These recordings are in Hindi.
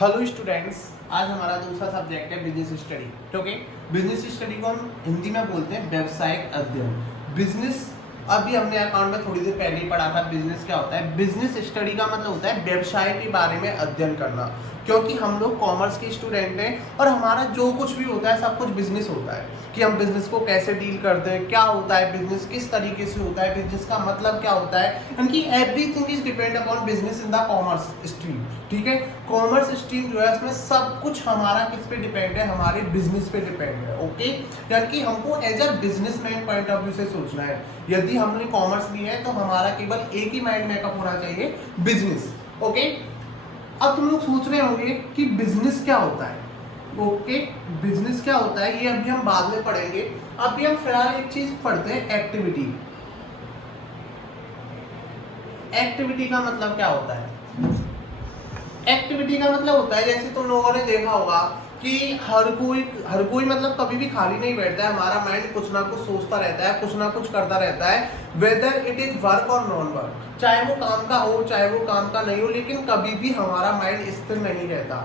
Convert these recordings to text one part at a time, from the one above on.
हेलो स्टूडेंट्स, आज हमारा दूसरा सब्जेक्ट है बिजनेस स्टडी। ठीक है, बिजनेस स्टडी को हम हिंदी में बोलते हैं व्यवसायिक अध्ययन। बिजनेस अभी हमने अकाउंट में थोड़ी देर पहले ही पढ़ा था। बिजनेस क्या होता है? बिजनेस स्टडी का मतलब होता है व्यवसाय के बारे में अध्ययन करना, क्योंकि हम लोग कॉमर्स के स्टूडेंट हैं और हमारा जो कुछ भी होता है सब कुछ बिजनेस होता है कि हम बिजनेस को कैसे डील करते हैं, क्या होता है बिजनेस, किस तरीके से होता है बिजनेस, का मतलब क्या होता है, यानी everything is depend upon business in the commerce stream. ठीक है, कॉमर्स स्ट्रीम जो है उसमें सब कुछ हमारा किस पे डिपेंड है? हमारे बिजनेस पे डिपेंड है। ओके, यानी कि हमको as a businessman point of view से सोचना है। यदि हमने कॉमर्स ली है तो हमारा केवल एक ही माइंड मेकअप होना चाहिए, बिजनेस। ओके, अब तुम लोग सोच रहे होंगे कि बिजनेस क्या होता है। ओके, बिजनेस क्या होता है ये अभी हम बाद में पढ़ेंगे। अभी हम फिलहाल एक चीज पढ़ते हैं, एक्टिविटी। एक्टिविटी का मतलब क्या होता है? एक्टिविटी का मतलब होता है, जैसे तुम लोगों ने देखा होगा कि हर कोई मतलब कभी भी खाली नहीं बैठता है। हमारा माइंड कुछ ना कुछ सोचता रहता है, कुछ ना कुछ करता रहता है, वेदर इट इज वर्क और नॉन वर्क, चाहे वो काम का हो चाहे वो काम का नहीं हो, लेकिन कभी भी हमारा माइंड स्थिर नहीं रहता।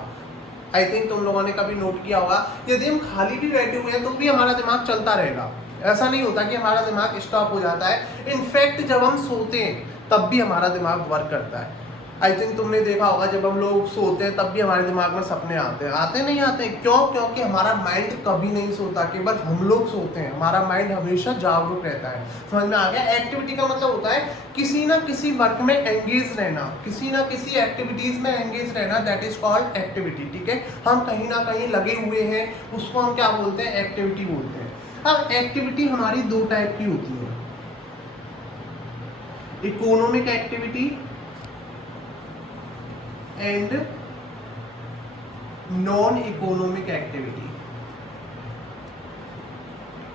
आई थिंक तुम लोगों ने कभी नोट किया होगा, यदि हम खाली भी बैठे हुए हैं तो भी हमारा दिमाग चलता रहेगा। ऐसा नहीं होता कि हमारा दिमाग स्टॉप हो जाता है। इनफैक्ट जब हम सोते हैं तब भी हमारा दिमाग वर्क करता है। आई थिंक तुमने देखा होगा जब हम लोग सोते हैं तब भी हमारे दिमाग में सपने आते नहीं आते? क्यों? क्योंकि हमारा माइंड कभी नहीं सोता, केवल हम लोग सोते हैं। हमारा माइंड हमेशा जागरूक रहता है। समझ में आ गया? एक्टिविटी का मतलब होता है किसी ना किसी वर्क में एंगेज रहना, किसी ना किसी एक्टिविटीज में एंगेज रहना, दैट इज कॉल्ड एक्टिविटी। ठीक है, हम कहीं ना कहीं लगे हुए हैं, उसको हम क्या बोलते हैं? एक्टिविटी बोलते हैं। अब एक्टिविटी हमारी दो टाइप की होती है, economic activity and non-economic activity.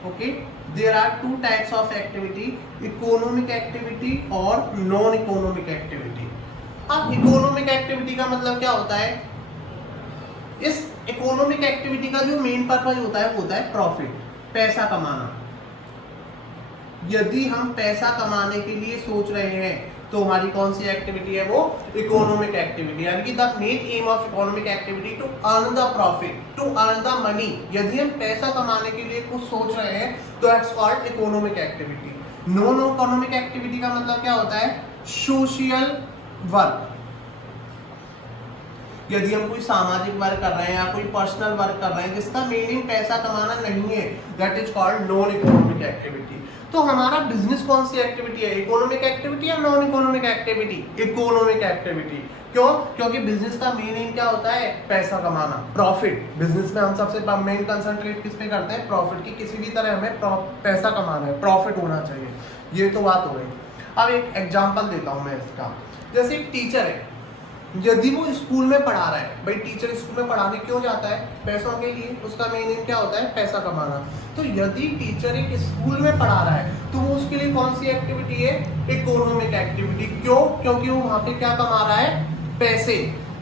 Okay, there are two types of activity, economic activity और non-economic activity. अब economic activity का मतलब क्या होता है? इस economic activity का जो मेन पर्पज होता है वो होता है प्रॉफिट, पैसा कमाना। यदि हम पैसा कमाने के लिए सोच रहे हैं तो हमारी कौन सी एक्टिविटी है? वो इकोनॉमिक एक्टिविटी। यानी कि the main aim of economic activity to earn the profit, to earn the money. यदि हम पैसा कमाने के लिए कुछ सोच रहे हैं तो it's called economic activity. Non economic activity का मतलब क्या होता है? Social work. यदि हम कोई सामाजिक वर्क कर रहे हैं या कोई पर्सनल वर्क कर रहे हैं जिसका मीनिंग पैसा कमाना नहीं है, that is called non economic activity. तो हमारा बिजनेस कौन सी एक्टिविटी है? इकोनॉमिक एक्टिविटी या non economic activity? Economic activity. क्यों? क्योंकि बिजनेस का मेन एम क्या होता है? पैसा कमाना, प्रॉफिट। बिजनेस में हम सबसे मेन कंसंट्रेट किस पे करते हैं? प्रॉफिट की। किसी भी तरह हमें पैसा कमाना है, प्रॉफिट होना चाहिए। ये तो बात हो गई। अब एक एग्जाम्पल देता हूं मैं इसका। जैसे एक टीचर है, यदि वो स्कूल में पढ़ा रहा है, भाई टीचर स्कूल में पढ़ाने क्यों जाता है? पैसों के लिए। उसका मेन एम क्या होता है? पैसा कमाना। तो यदि टीचर एक स्कूल में पढ़ा रहा है तो वो उसके लिए कौन सी एक्टिविटी है? Economic activity. क्यों? क्योंकि वो वहां पे क्या कमा रहा है? पैसे।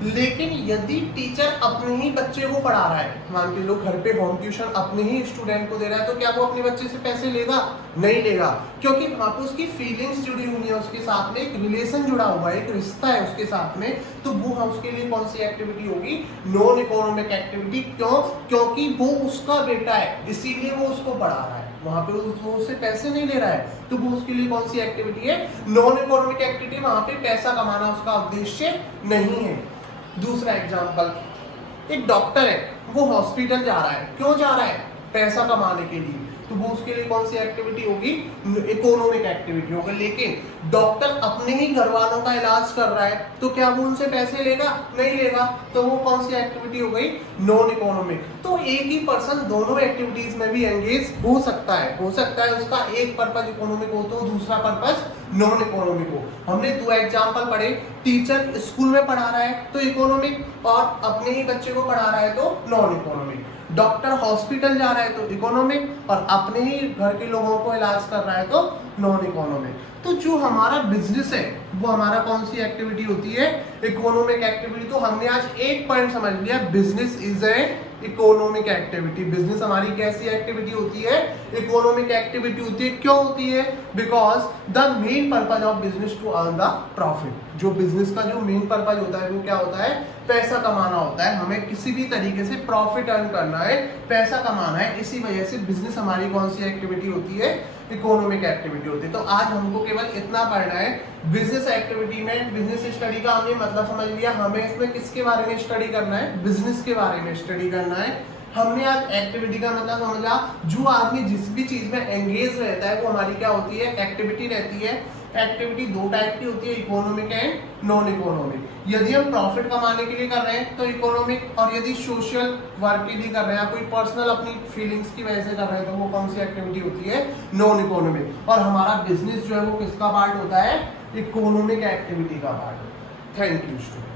लेकिन यदि टीचर अपने ही बच्चे को पढ़ा रहा है, मान के लो घर पे होम ट्यूशन अपने ही स्टूडेंट को दे रहा है, तो क्या वो अपने बच्चे से पैसे लेगा? नहीं लेगा, क्योंकि वहां पे उसकी फीलिंग्स जुड़ी हुई है, उसके साथ में एक रिलेशन जुड़ा हुआ है, एक रिश्ता है उसके साथ में। तो वो उसके लिए कौन सी एक्टिविटी होगी? Non economic activity. क्यों? क्योंकि वो उसका बेटा है, इसीलिए वो उसको पढ़ा रहा है, वहां पे वो उससे पैसे नहीं ले रहा है। तो वो उसके लिए कौन सी एक्टिविटी है? Non economic activity. वहां पे पैसा कमाना उसका उद्देश्य नहीं है। दूसरा एग्जांपल, एक डॉक्टर है, वो हॉस्पिटल जा रहा है। क्यों जा रहा है? पैसा कमाने के लिए। तो वो उसके लिए कौन सी एक्टिविटी होगी? इकोनॉमिक एक्टिविटी होगी। लेकिन डॉक्टर अपने ही घर वालों का इलाज कर रहा है तो क्या वो उनसे पैसे लेगा? नहीं लेगा। तो वो कौन सी एक्टिविटी हो गई? Non economic. तो एक ही पर्सन दोनों एक्टिविटीज में भी एंगेज हो सकता है। हो सकता है उसका एक पर्पज इकोनॉमिक हो तो दूसरा पर्पज नॉन इकोनॉमिक हो। हमने दो एग्जाम्पल पढ़े, टीचर स्कूल में पढ़ा रहा है तो इकोनॉमिक, और अपने ही बच्चे को पढ़ा रहा है तो नॉन इकोनॉमिक। डॉक्टर हॉस्पिटल जा रहा है तो इकोनॉमिक, और अपने ही घर के लोगों को इलाज कर रहा है तो नॉन इकोनॉमिक। तो जो हमारा बिजनेस है वो हमारा कौन सी एक्टिविटी होती है, इकोनॉमिक एक्टिविटी। तो हमने आज एक पॉइंट समझ लिया, business is a economic activity. Business हमारी कैसी एक्टिविटी होती है, इकोनॉमिक एक्टिविटी होती है। क्यों होती है, because the main purpose of business to earn the profit. जो बिजनेस का जो मेन पर्पज होता है वो क्या होता है, पैसा कमाना होता है। हमें किसी भी तरीके से प्रॉफिट अर्न करना है, पैसा कमाना है। इसी वजह से बिजनेस हमारी कौन सी एक्टिविटी होती है, इकोनॉमिक एक्टिविटी होती है। तो आज हमको केवल इतना पढ़ना है, बिजनेस एक्टिविटी में बिजनेस स्टडी का हमने मतलब समझ लिया। हमें इसमें किसके बारे में स्टडी करना है, बिजनेस के बारे में स्टडी करना है। हमने आज एक्टिविटी का मतलब समझा, जो आदमी जिस भी चीज में एंगेज रहता है वो हमारी क्या होती है, एक्टिविटी रहती है। एक्टिविटी दो टाइप की होती है, इकोनॉमिक एंड नॉन इकोनॉमिक। यदि हम प्रॉफिट कमाने के लिए कर रहे हैं तो इकोनॉमिक, और यदि सोशल वर्क के लिए कर रहे हैं या कोई पर्सनल अपनी फीलिंग्स की वजह से कर रहे हैं तो वो कौन सी एक्टिविटी होती है, नॉन इकोनॉमिक। और हमारा बिजनेस जो है वो किसका पार्ट होता है, इकोनॉमिक एक्टिविटी का पार्ट। Thank you student.